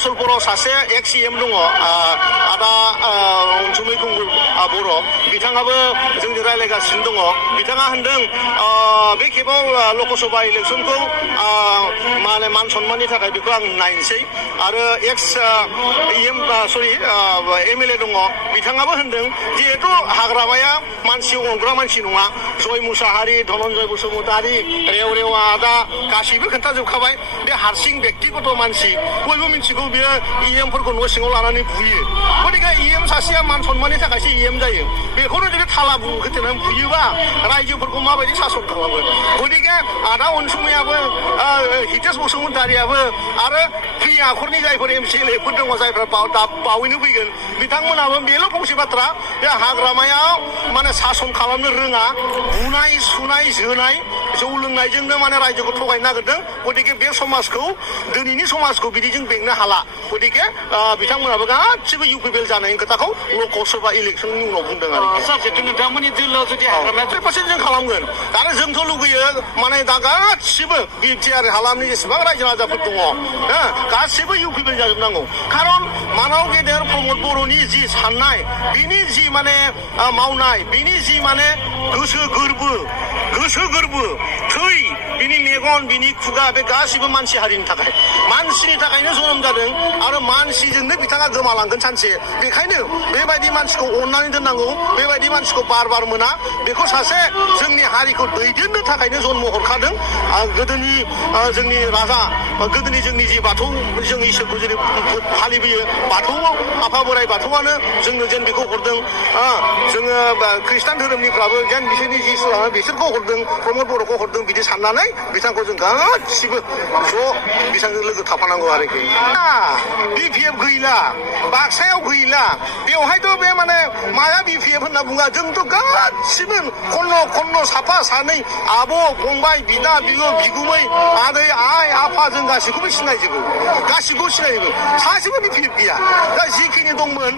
मुसलपुराव सासे एक्स एम दङ आदा अनसुमै खुंगुर बर' बिथाङाबो जोंजों रायज्लायगासिनो दङ। बिथाङा होनदों बे खेबाव लकसभा इलेक्सनखौ माने मान सन्माननि थाखाय बेखौ आं नायनोसै आरो एक्स एम एल ए दङ बिथाङाबो होनदों जिहेतु हाग्रामाया मानसि अनग्रा मानसि नङा। जय मुसाहारि, धनन्जय बसुमतारि, रेवरेवा आदा गासैबो खोन्थाजोबखाबाय बे हारसिं बेक्तिगत मानसि बयबो मिथिगौ बेयो इएमफोरखौ न' सिङाव लानानै बुयो। गतिके इएम सासेया मान सन्माननि थाखायसो इएम जायो। बेखौनो जुदि थाला होथेनानै बुयोबा रायजोफोरखौ माबायदि सासन खालामो। गतिके आदा अनसुमैयाबो हितेश बसुमतारियाबो आरो फ्रि आखरनि जायफोर एमसिएलएफोर दङ जायफ्रा बावैनो फैगोन बिथांमोनाबो बेल' फंसे बाथ्रा बे हाग्रामायाव माने सासन खालामनो रोङा, बुनाय सुनाय जोनाय जौ लोंनायजोंनो माने रायजोखौ थगायनो नागिरदों। गतिके बे समाजखौ दिनैनि समाजखौ बिदिजों बेंनो हाला। गतिके बिथांमोनाबो गासिबो इउपिपिएल जानायनि खोथाखौ लकसभा इलेक्सननि उनाव बुंदों आरो जिहेतु नोंथांमोननि दिल्लीयाव जुदि हाग्रामाया 100% जों खालामगोन आरो जोंथ' लुगैयो माने दा गासिबो बिटिआर हालामनि जेसेबां रायजो राजाफोर दङ गासिबो इउपिपिएल जाजोबनांगौ। खारन मानाव गेदेर प्रमद बर'नि जि साननाय बिनि जि माने मावनाय बिनि जि माने गोसो गोरबो थै बिनि मेगन बिनि खुगा बे गासिबो मानसि हारिनि थाखाय मानसिनि थाखायनो जोनोम जादों आरो मानसिजोंनो बिथाङा गोमालांगोन सानसे। बेखायनो बेबायदि मानसिखौ अननानै दोननांगौ, बेबायदि मानसिखौ बार मोना। बेखौ सासे जोंनि हारिखौ दैदेननो थाखायनो जन्म हरखादों। गोदोनि जोंनि राजा गोदोनि जोंनि जि बाथौ जों इसोरखौ जेरै फालिबोयो बाथौ आफा बोराइ बाथौआनो जोंनो जेन बेखौ हरदों। जोङो ख्रिस्टान धोरोमनिफ्राबो जेन बिसोरनि जि बिसोरखौ हरदों, प्रमद बर'खौ हरदों बिदि साननानै बिथांखौ जों गासिबो ज' बिथांजों लोगो थाफानांगौ आरोखि। बिपिएफ गैला, बाक्सायाव गैला, बेवहायथ' बे माने माया बिपिएफ होनना बुङा जोंथ' गासिबो खन्न साफा सानै आब' फंबाय बिदा बिब' बिगुमै आदै आइ आफा जों गासैखौबो सिनायजोबो, गासिखौबो सिनायजोबो। सासेबो बिपिएफ गैया। दा जिखिनि दंमोन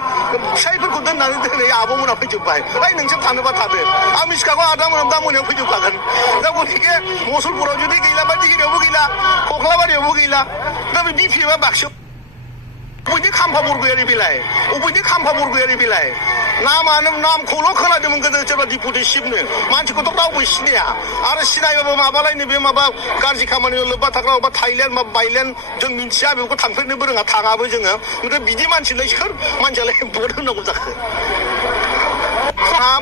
फिसाइफोरखौ दोननानै दिनै आब'मोना फैजोबबाय। नोंसोर थानोबा थादो, आं मिथिखागौ आदा मोना दा मोनायाव फैजोबखागोन। दा गतिके मुसलपुराव जुदि गैला बायदिगिरियावबो गैला, कख्लाबारियावबो गैला। दा बे बिपिएफआ बाक्सायाव अबेनि खाम्फा बरगयारि बेलाय, अबेनि खाम्फा बरगयारि बेलाय नामखौल' खोनादोंमोन गोदो सोरबा दिपुटि चिफनो, मानसिखौथ' रावबो सिनाया। आरो सिनायबाबो माबालायनो बे माबा गाज्रि खामानियाव लोब्बा थाग्रा माबा थाइलेण्ड माबा बायलेण्ड जों मिथिया, बेखौ थांफेरनोबो रोङा थाङाबो जोङो। ओमफ्राय बिदि मानसिलाय सोर मानसियालाय भट होनांगौ जाखो।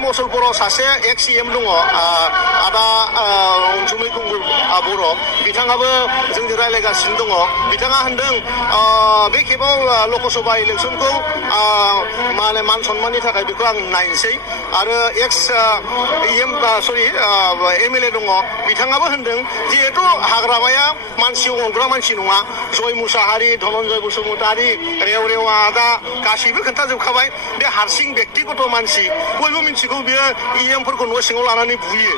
मुसलपुराव सासे एक्स एम दङ आदा अनसुमै खुंगुर बर' बिथाङाबो जोंजों रायज्लायगासिनो दङ। बिथाङा होनदों बे खेबाव लकसभा इलेक्सनखौ माने मान सन्माननि थाखाय बेखौ आं नायनोसै आरो एक्स एम एल ए दङ बिथाङाबो होनदों जिहेतु हाग्रामाया मानसि अनग्रा मानसि नङा। जय मुसाहारि, धनन्जय बसुमतारि, रेवरेवा आदा गासैबो खोन्थाजोबखाबाय बे हारसिं बेक्तिगत मानसि बयबो मिथिगौ बेयो इएमफोरखौ न' सिङाव लानानै बुयो।